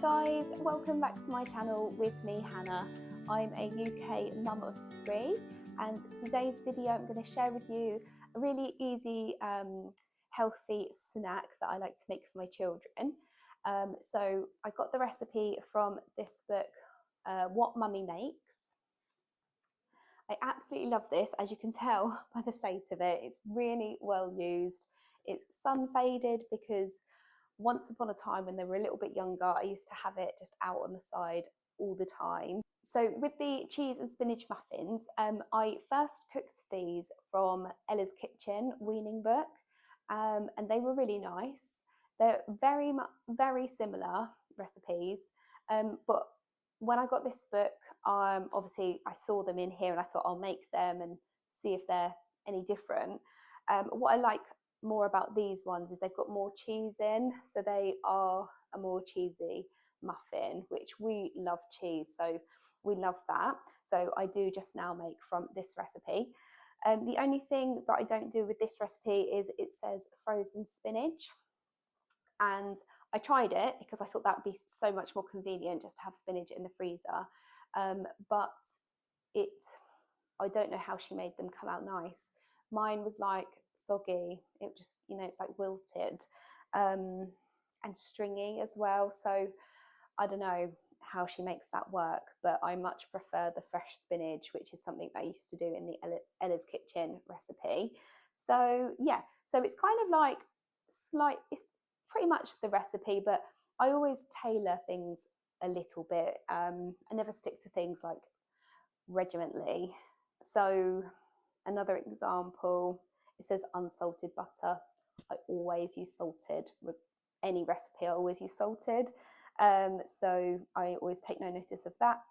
guys, welcome back to my channel with me, Hannah. I'm a UK mum of 3 and today's video I'm going to share with you a really easy healthy snack that I like to make for my children. So I got the recipe from this book, What Mummy Makes. I absolutely love this, as you can tell by the state of it. It's really well used. It's sun faded because once upon a time when they were a little bit younger, I used to have it just out on the side all the time. So with the cheese and spinach muffins, I first cooked these from Ella's Kitchen weaning book, and they were really nice. They're very similar recipes, but when I got this book, obviously I saw them in here and I thought I'll make them and see if they're any different. What I like more about these ones is they've got more cheese in, so they are a more cheesy muffin, which we love cheese, so we love that. So I do just now make from this recipe. The only thing that I don't do with this recipe is it says frozen spinach, and I tried it because I thought that would be so much more convenient just to have spinach in the freezer, but I don't know how she made them come out nice. Mine was like soggy, it just, it's like wilted, and stringy as well, so I don't know how she makes that work, but I much prefer the fresh spinach, which is something that I used to do in the Ella's Kitchen recipe. So yeah, so it's kind of like it's pretty much the recipe, but I always tailor things a little bit. I never stick to things like regimentally. So another example, it says unsalted butter. I always use salted. Any recipe I always use salted, so I always take no notice of that.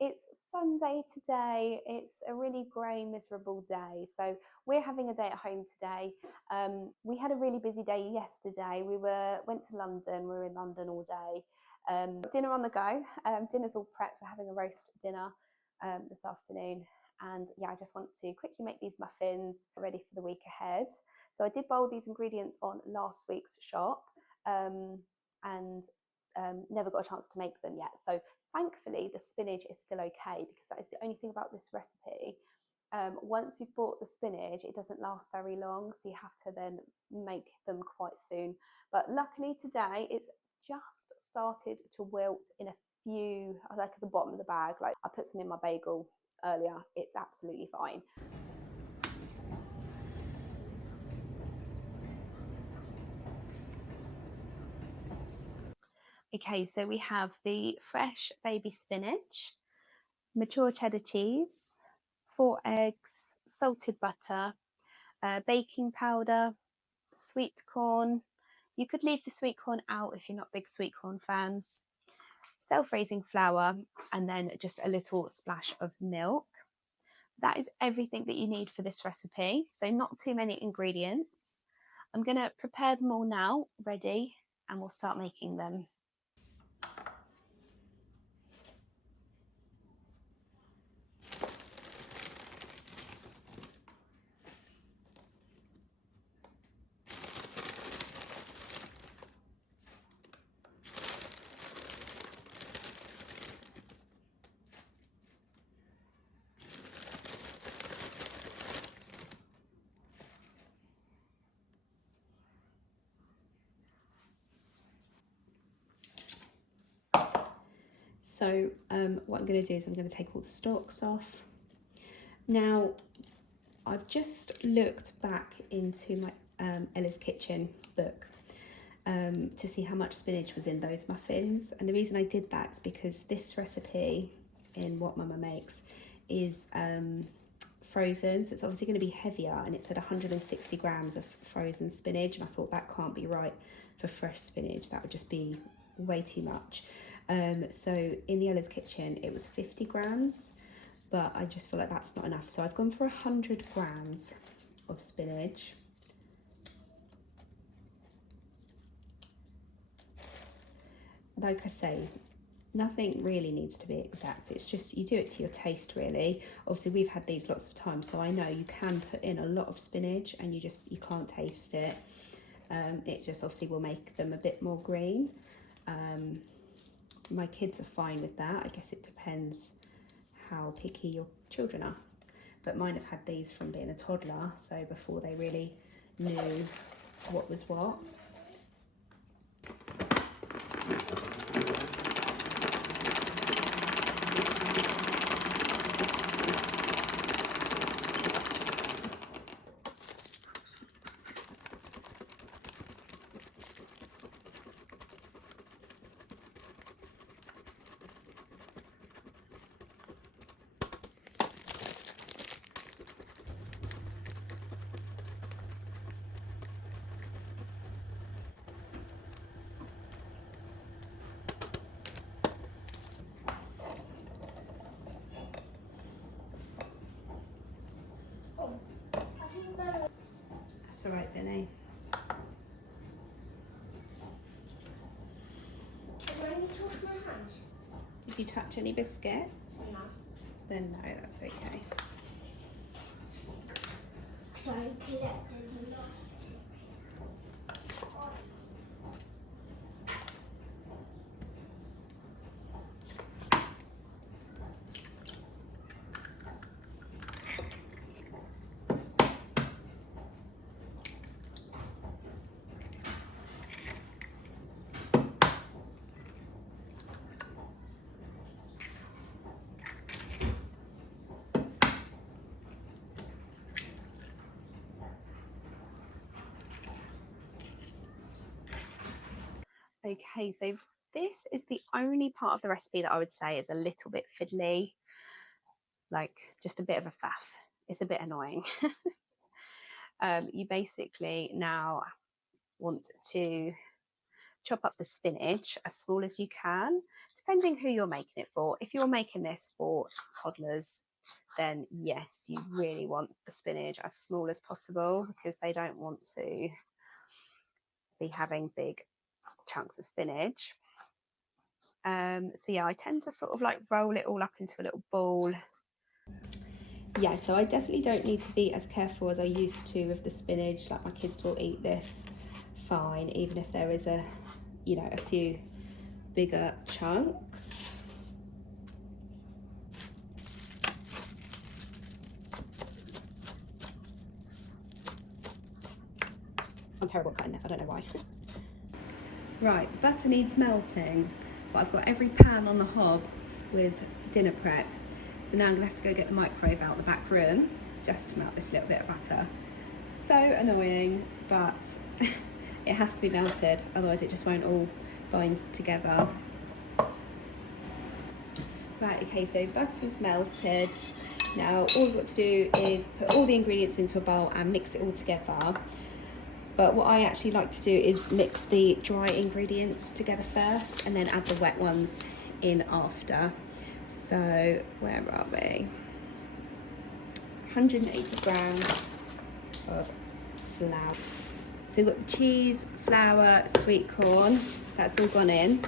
It's Sunday today. It's a really grey, miserable day, so we're having a day at home today. We had a really busy day yesterday. We went to London. We were in London all day. Dinner on the go. Dinner's all prepped. We're having a roast dinner this afternoon. And yeah, I just want to quickly make these muffins ready for the week ahead. So I did boil these ingredients on last week's shop, and never got a chance to make them yet. So thankfully the spinach is still okay, because that is the only thing about this recipe. Once you've bought the spinach, it doesn't last very long, so you have to then make them quite soon. But luckily today it's just started to wilt in a few, like at the bottom of the bag. Like I put some in my bagel earlier. It's absolutely fine. Okay, so we have the fresh baby spinach, mature cheddar cheese, 4 eggs, salted butter, baking powder, sweet corn. You could leave the sweet corn out if you're not big sweet corn fans. Self-raising flour, and then just a little splash of milk. That is everything that you need for this recipe, so not too many ingredients. I'm going to prepare them all now, ready, and we'll start making them. So what I'm going to do is I'm going to take all the stalks off. Now, I've just looked back into my Ella's Kitchen book to see how much spinach was in those muffins. And the reason I did that is because this recipe in What Mama Makes is frozen, so it's obviously going to be heavier, and it said 160 grams of frozen spinach, and I thought that can't be right for fresh spinach. That would just be way too much. So in the Ella's Kitchen it was 50 grams, but I just feel like that's not enough, so I've gone for 100 grams of spinach. Like I say, nothing really needs to be exact, it's just you do it to your taste really. Obviously we've had these lots of times, so I know you can put in a lot of spinach and you can't taste it. It just obviously will make them a bit more green. My kids are fine with that. I guess it depends how picky your children are. But mine have had these from being a toddler, so before they really knew what was what. That's all right, Vinny. Did you touch any biscuits? No. Then no, that's okay. So I collected a lot. Okay, so this is the only part of the recipe that I would say is a little bit fiddly, like just a bit of a faff. It's a bit annoying. You basically now want to chop up the spinach as small as you can, depending who you're making it for. If you're making this for toddlers, then yes, you really want the spinach as small as possible because they don't want to be having big chunks of spinach. So yeah, I tend to sort of like roll it all up into a little ball. Yeah, so I definitely don't need to be as careful as I used to with the spinach. Like, my kids will eat this fine, even if there is a few bigger chunks. I'm terrible at cutting this, I don't know why. Right, butter needs melting, but I've got every pan on the hob with dinner prep. So now I'm gonna have to go get the microwave out the back room just to melt this little bit of butter. So annoying, but it has to be melted, otherwise it just won't all bind together. Right, okay, so butter's melted. Now all we've got to do is put all the ingredients into a bowl and mix it all together. But what I actually like to do is mix the dry ingredients together first and then add the wet ones in after. So where are we? 180 grams of flour. So we've got the cheese, flour, sweet corn, that's all gone in.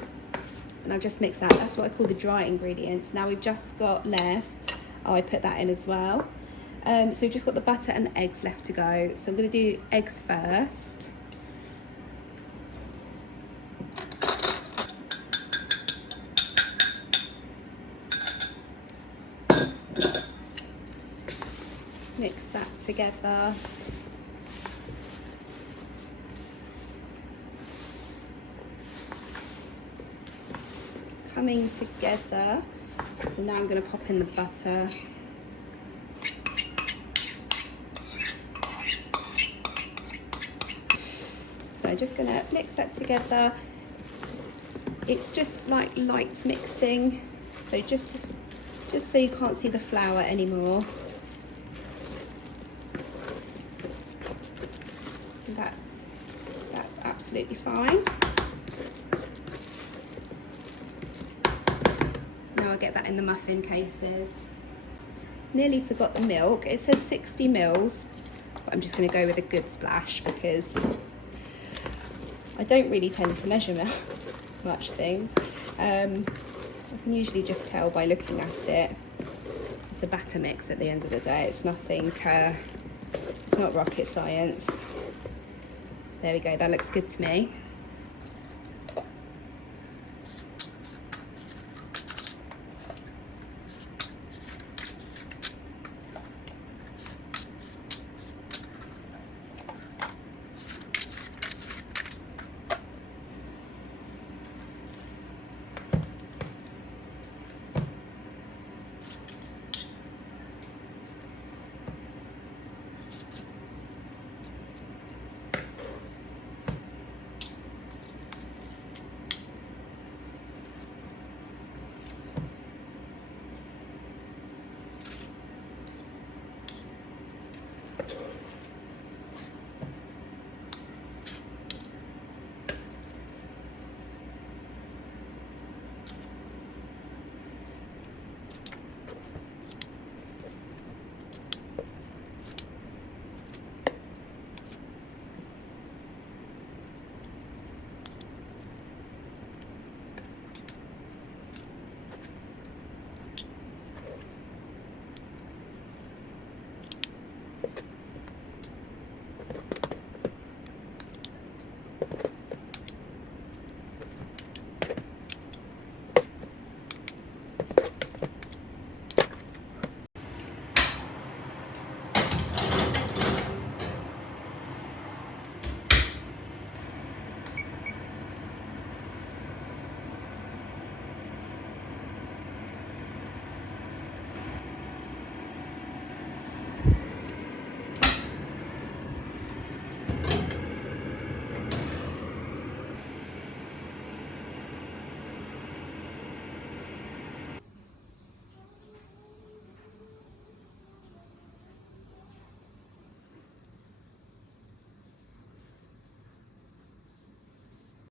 And I've just mixed that. That's what I call the dry ingredients. Now we've just got left, I put that in as well. So we've just got the butter and the eggs left to go. So I'm going to do eggs first. Mix that together. It's coming together. So now I'm going to pop in the butter. So I'm just going to mix that together. It's just like light mixing, so just so you can't see the flour anymore. And that's absolutely fine. Now I'll get that in the muffin cases. Nearly forgot the milk. It says 60 mils, but I'm just going to go with a good splash because I don't really tend to measure much things. I can usually just tell by looking at it. It's a batter mix at the end of the day. It's nothing, it's not rocket science. There we go, that looks good to me.